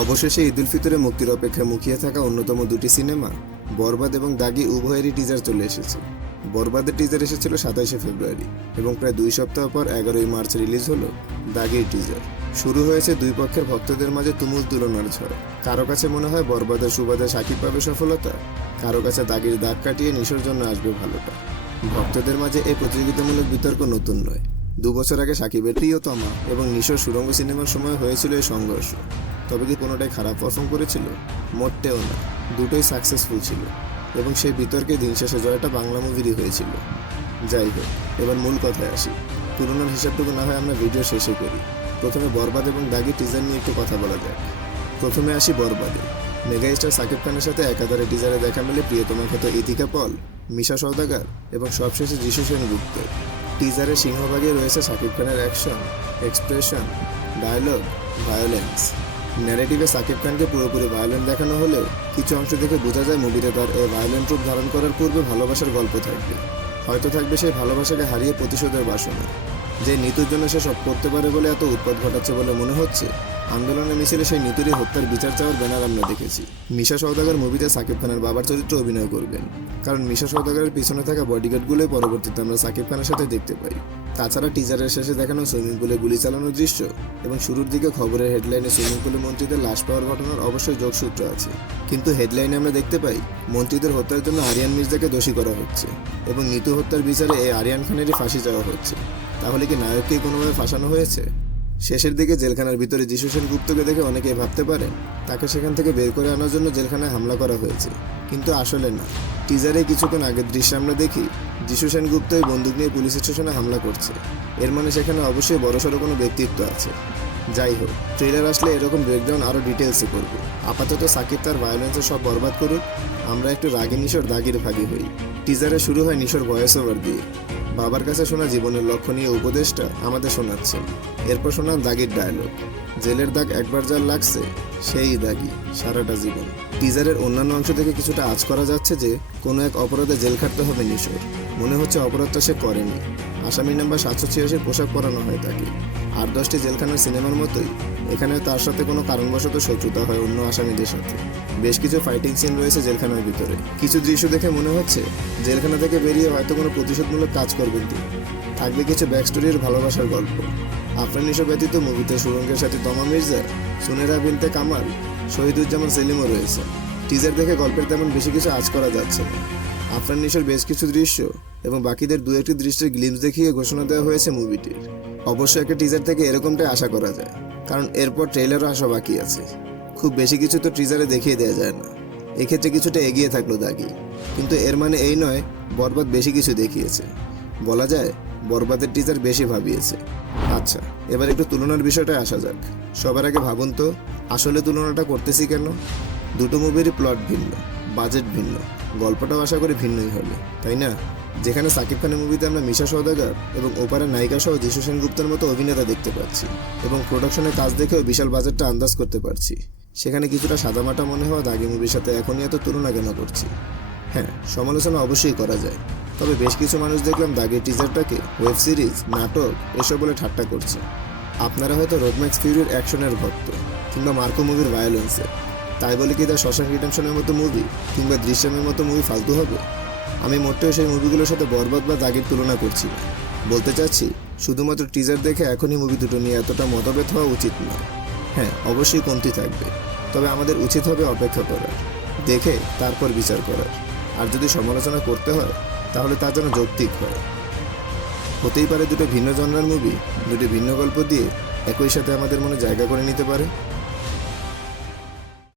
অবশেষে ঈদ উল ফিতরে মুক্তির অপেক্ষায় মুখিয়ে থাকা অন্যতম দুটি সিনেমা বরবাদ এবং দাগি উভয়েরই টিজার চলে এসেছে। বরবাদের টিজার এসেছিল 27শে ফেব্রুয়ারি এবং প্রায় 2 সপ্তাহ পর 11ই মার্চ রিলিজ হলো দাগির টিজার। শুরু হয়েছে দুই পক্ষের ভক্তদের মাঝে তুমুল তুলনার ঝড়। কারো কাছে মনে হয় বরবাদের সুবাদে শাকিব পাবে সফলতা, কারো কাছে দাগির দাগ কাটিয়ে নিশোর জন্য আসবে ভালোটা। ভক্তদের মাঝে এই প্রতিযোগিতামূলক বিতর্ক নতুন নয়। 2 বছর আগে শাকিবের প্রিয়তমা এবং নিশোর সুড়ঙ্গ সিনেমার সময় হয়েছিল এই সংঘর্ষ। তবে কি কোনোটাই খারাপ পারফর্ম করেছিল? মোটেও না, দুটোই সাকসেসফুল ছিল এবং সেই বিতর্কে দিন শেষে জয়টা বাংলা মুভিরই হয়েছিল। যাই হোক, এবার মূল কথায় আসি। তুলনার হিসাবটুকু না হয় আমরা ভিডিও শেষে করি। প্রথমে বরবাদ এবং দাগি টিজার নিয়ে একটু কথা বলা যাক। প্রথমে আসি বরবাদে। মেগাস্টার শাকিব খানের সাথে একাধারে টিজারে দেখা মেলে প্রিয়তমা খ্যাত ইতিকা পল, মিশা সওদাগর এবং সবশেষে যিশু সেনগুপ্ত। টিজারের সিংহভাগে রয়েছে শাকিব খানের অ্যাকশন, এক্সপ্রেশন, ডায়লগ, ভায়োলেন্স। ন্যারেটিভে শাকিব খানকে পুরোপুরি ভায়োলেন্ট দেখানো হলেও কিছু অংশ দেখে বোঝা যায় মুভিতে তার এই ভায়োলেন্ট রূপ ধারণ করার পূর্বে ভালোবাসার গল্প থাকবে। হয়তো থাকবে সেই ভালোবাসাকে হারিয়ে প্রতিশোধের বাসনা। যে নীতুর জন্য সে সব করতে পারে বলে এত উৎপাত ঘটাচ্ছে বলে মনে হচ্ছে, আন্দোলনের মিছিলে সেই নীতুরই হত্যার বিচার চাওয়ার ব্যানার আমরা দেখেছি। মিশা সওদাগর মুভিতে শাকিব খানের বাবার চরিত্রে অভিনয় করবেন, কারণ মিশা সওদাগরের পিছনে থাকা বডিগার্ডগুলোই পরবর্তীতে আমরা শাকিব খানের সাথে দেখতে পাই। তাছাড়া টিজারের শেষে দেখানো সুইমিং পুলে গুলি চালানোর দৃশ্য এবং শুরুর দিকে খবরের হেডলাইনে সুইমিং পুলে মন্ত্রীদের লাশ পাওয়ার ঘটনার অবশ্যই যোগসূত্র আছে। কিন্তু হেডলাইনে আমরা দেখতে পাই মন্ত্রীদের হত্যার জন্য আরিয়ান মির্জাকে দোষী করা হচ্ছে এবং নীতু হত্যার বিচারে এই আরিয়ান খানেরই ফাঁসি চাওয়া হচ্ছে। তাহলে কি নায়ককেই কোনোভাবে ফাঁসানো হয়েছে? শেষের দিকে জেলখানার ভিতরে যিশু সেনগুপ্তকে দেখে অনেকেই ভাবতে পারেন তাকে সেখান থেকে বের করে আনার জন্য জেলখানায় হামলা করা হয়েছে, কিন্তু আসলে না। টিজারে কিছুক্ষণ আগের দৃশ্যে আমরা দেখি যিশু সেনগুপ্ত এই বন্দুক নিয়ে পুলিশ স্টেশনে হামলা করছে। এর মানে সেখানে অবশ্যই বড়সড় কোনো ব্যক্তিত্ব আছে। যাই হোক, ট্রেলার আসলে এরকম ব্রেকডাউন আরও ডিটেলসে করব। আপাতত সাকিব তার ভায়োলেন্সে সব বরবাদ করুক, আমরা একটু রাগী নিশোর দাগির ভাগী হই। টিজারে শুরু হয় নিশোর ভয়েস ওভার দিয়ে। বাবার কাছে শোনা জীবনের লক্ষ্য নিয়ে উপদেশটা আমাদের শোনাচ্ছেন। এরপর শোনান দাগির ডায়লগ, জেলের দাগ একবার যার লাগছে সেই দাগি সারাটা জীবন। টিজারের অন্যান্য অংশ থেকে কিছুটা আঁচ করা যাচ্ছে যে কোনো এক অপরাধে জেল খাটতে হবে নিশোর। মনে হচ্ছে অপরাধটা সে করেনি। আসামি নাম্বার 786 পোশাক পরানো হয় তাকে। 8-10টি জেলখানার সিনেমার মতোই এখানে তার সাথে কোনো কারণবশত শত্রুতা হয় অন্য আসামিদের সাথে। বেশ কিছু ফাইটিং সিন রয়েছে জেলখানার ভিতরে। কিছু দৃশ্য দেখে মনে হচ্ছে জেলখানা থেকে বেরিয়ে হয়তো কোনো প্রতিশোধমূলক কাজ করবেন তিনি। থাকবে কিছু ব্যাকস্টোরির ভালোবাসার গল্প। আফরান নিশো ব্যতীত মুভিতে সুরঙ্গের সাথে তমা মির্জা, সুনেরা বিনতে কামাল, শহীদুজ্জামান সেলিমও রয়েছে। টিজার দেখে গল্পের তেমন বেশি কিছু আঁচ করা যাচ্ছে না। আফরান নিশোর বেশ কিছু দৃশ্য এবং বাকিদের 2-1টি দৃশ্যের গ্লিমস দেখিয়ে ঘোষণা দেওয়া হয়েছে মুভিটির। অবশ্যই একটা টিজার থেকে এরকমটাই আশা করা যায়, কারণ এরপর ট্রেলারও আসা বাকি আছে। খুব বেশি কিছু তো টিজারে দেখিয়ে দেওয়া যায় না। এক্ষেত্রে কিছুটা এগিয়ে থাকলো দাগি, কিন্তু এর মানে এই নয় বরবাদ বেশি কিছু দেখিয়েছে। বলা যায় বরবাদের টিজার বেশি ভাবিয়েছে। আচ্ছা, এবার একটু তুলনার বিষয়টায় আসা যাক। সবার আগে ভাবুন তো আসলে তুলনাটা করতেছি কেন? দুটো মুভিরই প্লট ভিন্ন, বাজেট ভিন্ন, গল্পটাও আশা করি ভিন্নই হবে, তাই না? যেখানে সাকিব খানের মুভিতে আমরা মিশা সওদাগর এবং ওপারের নায়িকা সহ যিশু সেনগুপ্তের মতো অভিনেতা দেখতে পাচ্ছি এবং প্রোডাকশনের কাজ দেখেও বিশাল বাজেটটা আন্দাজ করতে পারছি, সেখানে কিছুটা সাদামাটা মনে হওয়া দাগি মুভির সাথে এখনই এত তুলনা কেন করছি? হ্যাঁ, সমালোচনা অবশ্যই করা যায়, তবে বেশ কিছু মানুষ দেখলাম দাগির টিজারটাকে ওয়েব সিরিজ, নাটক এসব বলে ঠাট্টা করছে। আপনারা হয়তো রোডম্যাক্স ফিউরির অ্যাকশনের ভক্ত কিংবা মার্কো মুভির ভায়োলেন্সের, তাই বলে কি তার শশাঙ্ক রিডেম্পশনের মতো মুভি কিংবা দৃশ্যমের মতো মুভি ফালতু হবে? আমি মোটেও সেই মুভিগুলোর সাথে বরবাদ বা দাগির তুলনা করছি না। বলতে চাচ্ছি শুধুমাত্র টিজার দেখে এখনই মুভি দুটো নিয়ে এতটা মতভেদ হওয়া উচিত নয়। হ্যাঁ, অবশ্যই কমতি থাকবে, তবে আমাদের উচিত হবে অপেক্ষা করার, দেখে তারপর বিচার করার। আর যদি সমালোচনা করতে হয় তাহলে তা যেন যৌক্তিক হয়। হতেই পারে দুটো ভিন্ন জনরার মুভি দুটি ভিন্ন গল্প দিয়ে একই সাথে আমাদের মনে জায়গা করে নিতে পারে।